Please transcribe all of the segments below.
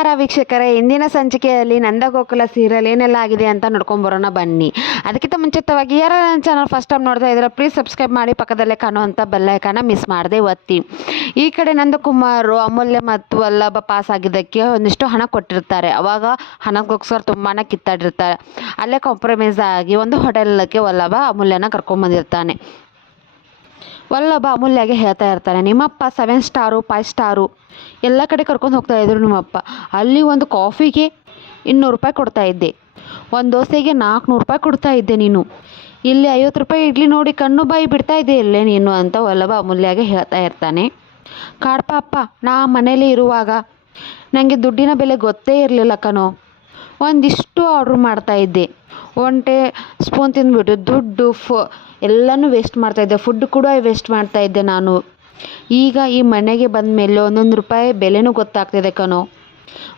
ನಮಸ್ಕಾರ ವೀಕ್ಷಕರೇ, ಇಂದಿನ ಸಂಚಿಕೆಯಲ್ಲಿ ನಂದಗೋಕುಲ ಸೀರಿಯಲ್ ಏನೆಲ್ಲ ಆಗಿದೆ ಅಂತ ನೋಡ್ಕೊಂಬರೋಣ ಬನ್ನಿ. ಅದಕ್ಕಿಂತ ಮುಂಚಿತವಾಗಿ ಯಾರು ನನ್ನ ಚಾನಲ್ ಫಸ್ಟ್ ಟೈಮ್ ನೋಡ್ತಾ ಇದ್ದಾರೆ ಪ್ಲೀಸ್ ಸಬ್ಸ್ಕ್ರೈಬ್ ಮಾಡಿ, ಪಕ್ಕದಲ್ಲೇ ಕಾಣುವಂಥ ಬೆಲ್ ಐಕಾನ ಮಿಸ್ ಮಾಡದೆ ಒತ್ತಿ. ಈ ಕಡೆ ನಂದಕುಮಾರ್ ಅಮೂಲ್ಯ ಮತ್ತು ವಲ್ಲಭ ಪಾಸ್ ಆಗಿದ್ದಕ್ಕೆ ಒಂದಿಷ್ಟು ಹಣ ಕೊಟ್ಟಿರ್ತಾರೆ. ಅವಾಗ ಹಣಕ್ಕೋಸ್ಕರ ತುಂಬಾ ಕಿತ್ತಾಡಿರ್ತಾರೆ. ಅಲ್ಲೇ ಕಾಂಪ್ರಮೈಸ್ ಆಗಿ ಒಂದು ಹೋಟೆಲ್ಗೆ ವಲ್ಲಭ ಅಮೂಲ್ಯನ ಕರ್ಕೊಂಬಂದಿರ್ತಾನೆ. ವಲ್ಲಭ ಅಮೂಲ್ಯಗೆ ಹೇಳ್ತಾ ಇರ್ತಾನೆ, ನಿಮ್ಮಪ್ಪ 7 ಸ್ಟಾರು 5 ಸ್ಟಾರು ಎಲ್ಲ ಕಡೆ ಕರ್ಕೊಂಡು ಹೋಗ್ತಾ ಇದ್ರು ನಿಮ್ಮಪ್ಪ. ಅಲ್ಲಿ ಒಂದು ಕಾಫಿಗೆ 200 ರೂಪಾಯಿ ಕೊಡ್ತಾ ಇದ್ದೆ, ಒಂದು ದೋಸೆಗೆ 400 ರೂಪಾಯಿ ಕೊಡ್ತಾ ಇದ್ದೆ ನೀನು. ಇಲ್ಲಿ 50 ರೂಪಾಯಿ ಇಡ್ಲಿ ನೋಡಿ ಕಣ್ಣು ಬಾಯಿ ಬಿಡ್ತಾ ಇದ್ದೆ ಇಲ್ಲೇ ನೀನು ಅಂತ ವಲ್ಲಭ ಅಮೂಲ್ಯಗೆ ಹೇಳ್ತಾ ಇರ್ತಾನೆ. ಕಾಡ್ಪಪ್ಪ, ನಾ ಮನೇಲಿ ಇರುವಾಗ ನನಗೆ ದುಡ್ಡಿನ ಬೆಲೆ ಗೊತ್ತೇ ಇರಲಿಲ್ಲ ಕಣೋ. ಒಂದಿಷ್ಟು ಆರ್ಡ್ರ್ ಮಾಡ್ತಾಯಿದ್ದೆ, ಒಂಟೆ ಸ್ಪೂನ್ ತಿಂದ್ಬಿಟ್ಟು ದುಡ್ಡು ಎಲ್ಲನೂ ವೇಸ್ಟ್ ಮಾಡ್ತಾಯಿದ್ದೆ, ಫುಡ್ ಕೂಡ ವೇಸ್ಟ್ ಮಾಡ್ತಾಯಿದ್ದೆ ನಾನು. ಈಗ ಈ ಮನೆಗೆ ಬಂದ ಮೇಲೆ ಒಂದೊಂದು ರೂಪಾಯಿ ಬೆಲೆನೂ ಗೊತ್ತಾಗ್ತಿದೆ ಕಣೋ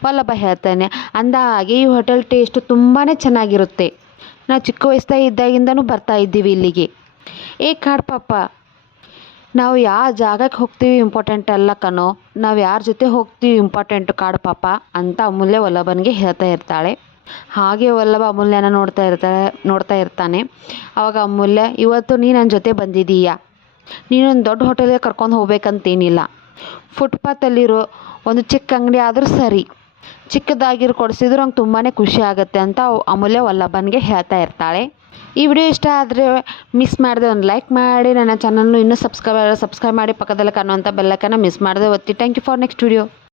ವಲ್ಲಭ ಹೇಳ್ತಾನೆ. ಅಂದ ಹಾಗೆ ಈ ಹೋಟೆಲ್ ಟೇಸ್ಟು ತುಂಬಾ ಚೆನ್ನಾಗಿರುತ್ತೆ. ನಾವು ಚಿಕ್ಕ ವಯಸ್ಸಾಗಿದ್ದಾಗಿಂದನೂ ಬರ್ತಾ ಇದ್ದೀವಿ ಇಲ್ಲಿಗೆ. ಕಾಡ್ಪಪ್ಪ, ನಾವು ಯಾವ ಜಾಗಕ್ಕೆ ಹೋಗ್ತೀವಿ ಇಂಪಾರ್ಟೆಂಟ್ ಅಲ್ಲ ಕಣೋ, ನಾವು ಯಾರ ಜೊತೆ ಹೋಗ್ತೀವಿ ಇಂಪಾರ್ಟೆಂಟು ಕಾಡ್ಪಪ್ಪ ಅಂತ ಅಮೂಲ್ಯ ವಲ್ಲಭನಿಗೆ ಹೇಳ್ತಾ ಇರ್ತಾಳೆ. ಹಾಗೆ ವಲ್ಲಭ ಅಮೂಲ್ಯನ ನೋಡ್ತಾ ಇರ್ತಾನೆ. ಆವಾಗ ಅಮೂಲ್ಯ, ಇವತ್ತು ನೀ ನನ್ನ ಜೊತೆ ಬಂದಿದ್ದೀಯಾ, ನೀನೊಂದು ದೊಡ್ಡ ಹೋಟೆಲ್ಗೆ ಕರ್ಕೊಂಡು ಹೋಗ್ಬೇಕಂತೇನಿಲ್ಲ, ಫುಟ್ಪಾತಲ್ಲಿರೋ ಒಂದು ಚಿಕ್ಕ ಅಂಗಡಿ ಆದರೂ ಸರಿ, ಚಿಕ್ಕದಾಗಿರೋ ಕೊಡಿಸಿದ್ರು ನಂಗೆ ತುಂಬಾ ಖುಷಿ ಆಗುತ್ತೆ ಅಂತ ಅಮೂಲ್ಯ ವಲ್ಲಭನಿಗೆ ಹೇಳ್ತಾ ಇರ್ತಾಳೆ. ಈ ವಿಡಿಯೋ ಇಷ್ಟ ಆದರೆ ಮಿಸ್ ಮಾಡದೆ ಒಂದು ಲೈಕ್ ಮಾಡಿ, ನನ್ನ ಚಾನಲ್ನು ಇನ್ನೂ ಸಬ್ಸ್ಕ್ರೈಬ್ ಮಾಡಿ, ಪಕ್ಕದಲ್ಲಿ ಕಾಣುವಂಥ ಬೆಲ್ಲೈಕನ್ನ ಮಿಸ್ ಮಾಡದೆ ಒತ್ತಿ. Thank you for next video.